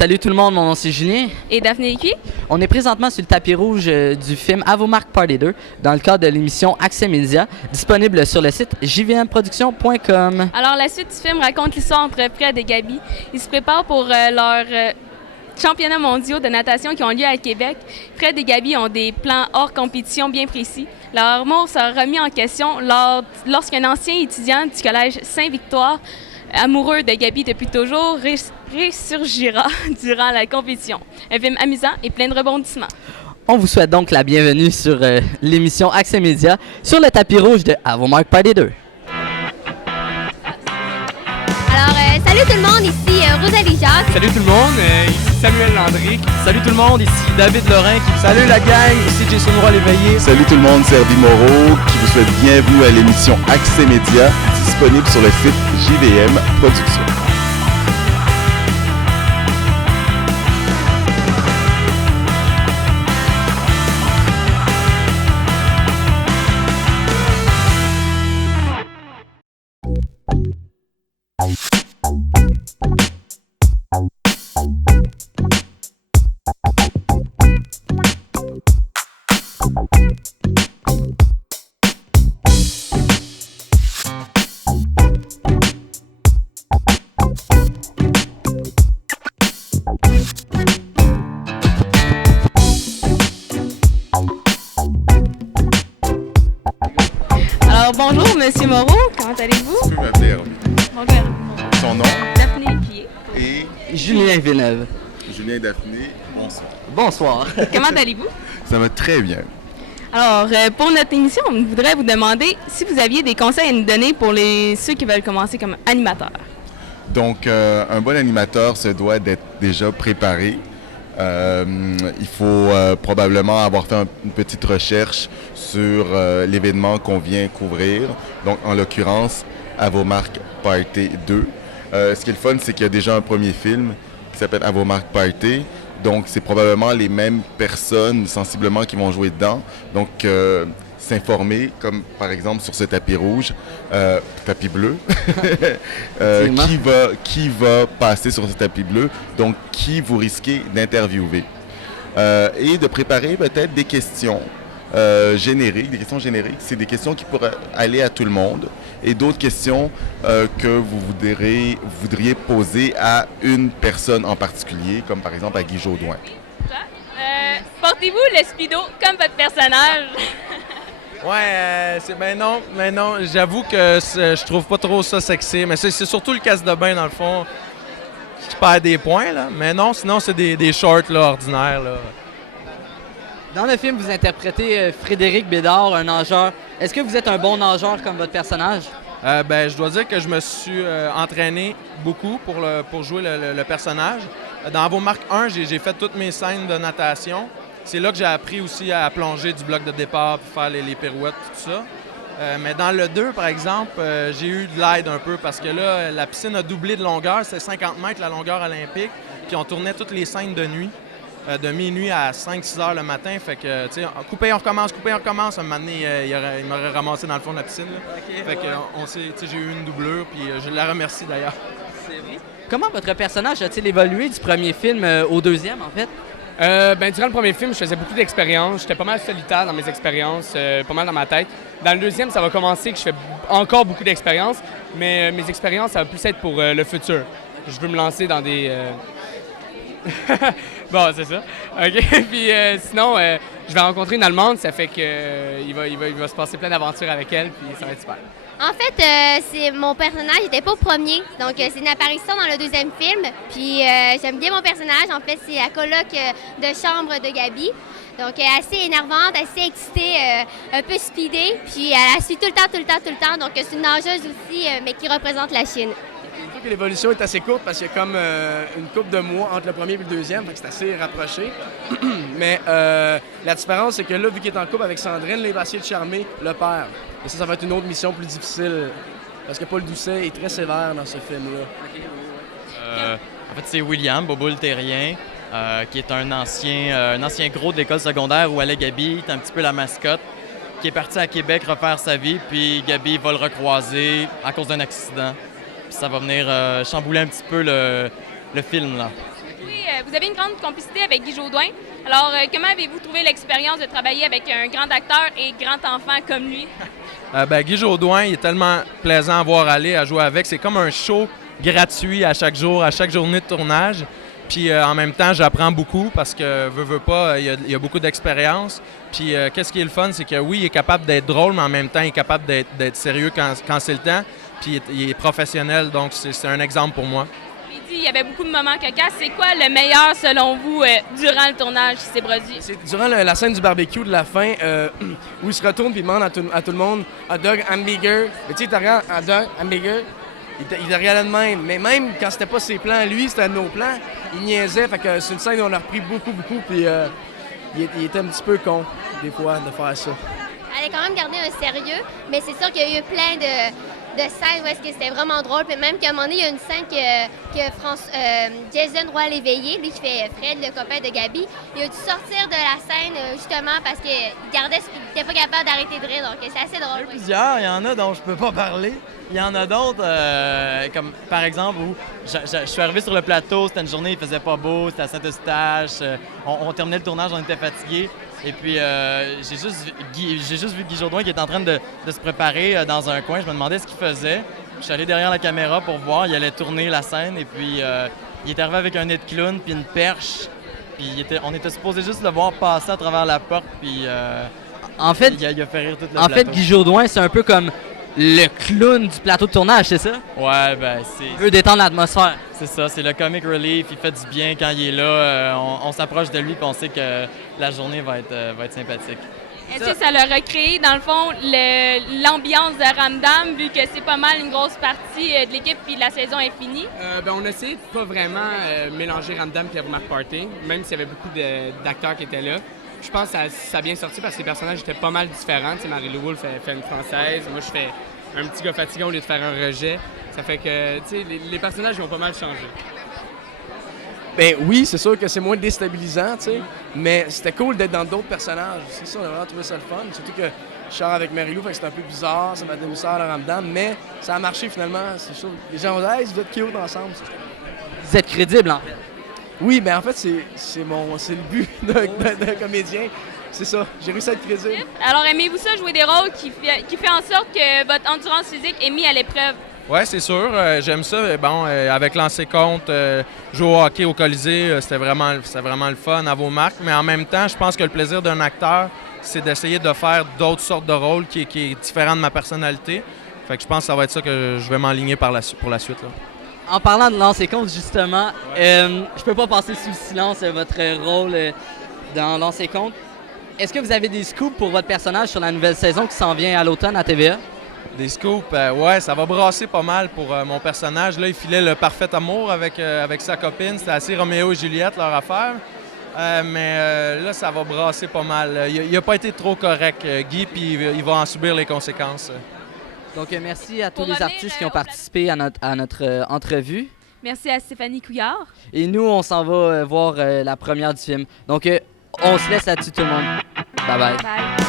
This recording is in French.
Salut tout le monde, mon nom c'est Julien. Et Daphné Écuyer. On est présentement sur le tapis rouge du film Avomark Party 2 dans le cadre de l'émission Accès Média, disponible sur le site jvmproduction.com. Alors, la suite du film raconte l'histoire entre Fred et Gabi. Ils se préparent pour leurs championnats mondiaux de natation qui ont lieu à Québec. Fred et Gabi ont des plans hors compétition bien précis. Leur amour sera remis en question lorsqu'un ancien étudiant du collège Saint-Victoire, amoureux de Gabi depuis toujours, ressurgira durant la compétition. Un film amusant et plein de rebondissements. On vous souhaite donc la bienvenue sur l'émission Accès Média sur le tapis rouge de Avomark Party 2. Alors, salut tout le monde, ici Rosalie Jacques. Salut tout le monde, ici Samuel Landry. Salut tout le monde, ici David Lorrain. Salut la gang, ici Jason Roy-Léveillé. Salut tout le monde, c'est Herbie Moreau qui vous souhaite bienvenue à l'émission Accès Média, disponible sur le site JVM Productions. Alors, bonjour, Monsieur Moreau. Comment allez-vous? Tu peux m'appeler Herbie. Bonjour, Herbie. Son nom Daphné Écuyer. est Julien Villeneuve. Julien Daphné. Bonsoir. Bonsoir. Comment allez-vous? Ça va très bien. Alors, pour notre émission, on voudrait vous demander si vous aviez des conseils à nous donner pour ceux qui veulent commencer comme animateurs. Donc, un bon animateur se doit d'être déjà préparé. Il faut probablement avoir fait une petite recherche sur l'événement qu'on vient couvrir. Donc, en l'occurrence, Avomark Party 2. Ce qui est le fun, c'est qu'il y a déjà un premier film qui s'appelle Avomark Party. Donc, c'est probablement les mêmes personnes sensiblement qui vont jouer dedans. Donc, s'informer, comme par exemple sur ce tapis rouge, tapis bleu, qui va passer sur ce tapis bleu, donc qui vous risquez d'interviewer. Et de préparer peut-être des questions génériques, c'est des questions qui pourraient aller à tout le monde, et d'autres questions que vous voudriez poser à une personne en particulier, comme par exemple à Guy Jodoin. Portez-vous le speedo comme votre personnage? Mais non, j'avoue que je trouve pas trop ça sexy, mais c'est surtout le casse de bain dans le fond qui perd des points, là. Mais non, sinon c'est des shorts là, ordinaires, là. Dans le film, vous interprétez Frédéric Bédard, un nageur. Est-ce que vous êtes un bon nageur comme votre personnage? Je dois dire que je me suis entraîné beaucoup pour jouer le personnage. Dans Avomark 1, j'ai fait toutes mes scènes de natation. C'est là que j'ai appris aussi à plonger du bloc de départ, pour faire les pirouettes, tout ça. Mais dans le 2, par exemple, j'ai eu de l'aide un peu parce que là, la piscine a doublé de longueur. C'était 50 mètres la longueur olympique. Puis on tournait toutes les scènes de nuit, de minuit à 5-6 heures le matin. Fait que, tu sais, couper, on recommence. Un moment donné, il m'aurait ramassé dans le fond de la piscine. Là. Okay, fait que, j'ai eu une doublure, puis je la remercie d'ailleurs. C'est vrai. Comment votre personnage a-t-il évolué du premier film au deuxième, en fait? Durant le premier film, je faisais beaucoup d'expériences. J'étais pas mal solitaire dans mes expériences, pas mal dans ma tête. Dans le deuxième, ça va commencer que je fais encore beaucoup d'expériences, mais mes expériences, ça va plus être pour le futur. Je veux me lancer dans des... Bon, c'est ça. OK. Puis sinon, je vais rencontrer une Allemande, ça fait que il va se passer plein d'aventures avec elle, puis ça va être super. En fait, c'est mon personnage n'était pas au premier, donc c'est une apparition dans le deuxième film. Puis j'aime bien mon personnage. En fait, c'est la coloc de chambre de Gabi. Donc assez énervante, assez excitée, un peu speedée. Puis elle la suit tout le temps. Donc c'est une nageuse aussi, mais qui représente la Chine. Je trouve que l'évolution est assez courte parce qu'il y a comme une couple de mois entre le premier et le deuxième, donc c'est assez rapproché. Mais la différence, c'est que là, vu qu'il est en couple avec Sandrine, là, il va essayer de charmer le père. Et ça va être une autre mission plus difficile parce que Paul Doucet est très sévère dans ce film-là. En fait, c'est William, Bobo le terrien, qui est un ancien gros de l'école secondaire où allait Gabi, est un petit peu la mascotte, qui est parti à Québec refaire sa vie, puis Gabi va le recroiser à cause d'un accident. Puis ça va venir chambouler un petit peu le film, là. Oui, vous avez une grande complicité avec Guy Jodoin. Alors, comment avez-vous trouvé l'expérience de travailler avec un grand acteur et grand enfant comme lui? Guy Jodoin, il est tellement plaisant à voir aller, à jouer avec. C'est comme un show gratuit à chaque jour, à chaque journée de tournage. Puis en même temps, j'apprends beaucoup parce que, veut pas, il y a beaucoup d'expérience. Puis qu'est-ce qui est le fun, c'est que oui, il est capable d'être drôle, mais en même temps, il est capable d'être sérieux quand c'est le temps. Puis il est professionnel, donc c'est un exemple pour moi. Il y avait beaucoup de moments cocasses. C'est quoi le meilleur, selon vous, durant le tournage qui s'est produit? C'est durant la scène du barbecue de la fin, où il se retourne et il demande à tout le monde « hot dog, hamburger ». Mais tu sais, il te regarde « hot dog, hamburger ». Il te regardait de même. Mais même quand c'était pas ses plans, lui, c'était nos plans, il niaisait. Fait que c'est une scène où on a repris beaucoup, puis il était un petit peu con, des fois, de faire ça. Elle a quand même gardé un sérieux, mais c'est sûr qu'il y a eu plein de scènes où est-ce que c'était vraiment drôle. Puis même qu'à un moment donné, il y a une scène que Jason Roy-Léveillé, lui qui fait Fred, le copain de Gabi, il a dû sortir de la scène justement parce qu'il n'était pas capable d'arrêter de rire. Donc c'est assez drôle. Oui. Plusieurs, il y en a dont je peux pas parler. Il y en a d'autres, comme par exemple où je suis arrivé sur le plateau, c'était une journée, il faisait pas beau, c'était à Saint-Eustache, on terminait le tournage, on était fatigués. Et puis j'ai juste vu Guy Jodoin qui était en train de se préparer dans un coin. Je me demandais ce qu'il faisait. Je suis allé derrière la caméra pour voir, il allait tourner la scène et puis il est arrivé avec un nez de clown puis une perche. Puis on était supposé juste le voir passer à travers la porte puis En fait, il a fait rire tout le en plateau. fait, Guy Jodoin, c'est un peu comme le clown du plateau de tournage, c'est ça? Ouais, ben Il veut détendre l'atmosphère. c'est ça, c'est le comic relief, il fait du bien quand il est là. On s'approche de lui et on sait que la journée va être sympathique. Est-ce que ça leur a créé, dans le fond, l'ambiance de Ramdam, vu que c'est pas mal une grosse partie de l'équipe puis la saison est finie? On a essayé de pas vraiment mélanger Ramdam et Avomark Party, même s'il y avait beaucoup d'acteurs qui étaient là. Je pense que ça a bien sorti parce que les personnages étaient pas mal différents. Tu sais, Marie-Lou Wolfe fait une Française, moi je fais un petit gars fatigué au lieu de faire un rejet. Ça fait que tu sais, les personnages ils ont pas mal changé. Ben oui, c'est sûr que c'est moins déstabilisant, tu sais, mais c'était cool d'être dans d'autres personnages. C'est ça, on a vraiment trouvé ça le fun. Surtout que je sors avec Marie-Lou, fait que c'était un peu bizarre, ça m'a donné ça à Ramdam, mais ça a marché finalement. C'est sûr. Les gens ont dit « Hey, vous êtes cute ensemble ». Vous êtes crédible, en fait. Oui, mais en fait, c'est le but d'un comédien. C'est ça, j'ai réussi à être crédible. Alors, aimez-vous ça, jouer des rôles qui fait en sorte que votre endurance physique est mise à l'épreuve? Oui, c'est sûr. J'aime ça. Bon, avec Lancer Compte, jouer au hockey au Colisée, c'était vraiment le fun à vos marques. Mais en même temps, je pense que le plaisir d'un acteur, c'est d'essayer de faire d'autres sortes de rôles qui est différent de ma personnalité. Fait que je pense que ça va être ça que je vais m'enligner pour la suite. Là. En parlant de Lancer Compte, justement, je peux pas passer sous le silence votre rôle dans Lancer Compte. Est-ce que vous avez des scoops pour votre personnage sur la nouvelle saison qui s'en vient à l'automne à TVA? Des scoops, ouais, ça va brasser pas mal pour mon personnage. Là, il filait le parfait amour avec sa copine. C'était assez Roméo et Juliette, leur affaire. Mais là, ça va brasser pas mal. Il n'a pas été trop correct, Guy, puis il va en subir les conséquences. Donc, merci à tous Pour les revenir, artistes qui ont au participé à notre entrevue. Merci à Stéphanie Couillard. Et nous, on s'en va voir la première du film. Donc, on se laisse là-dessus, tout le monde. Bye bye. Bye.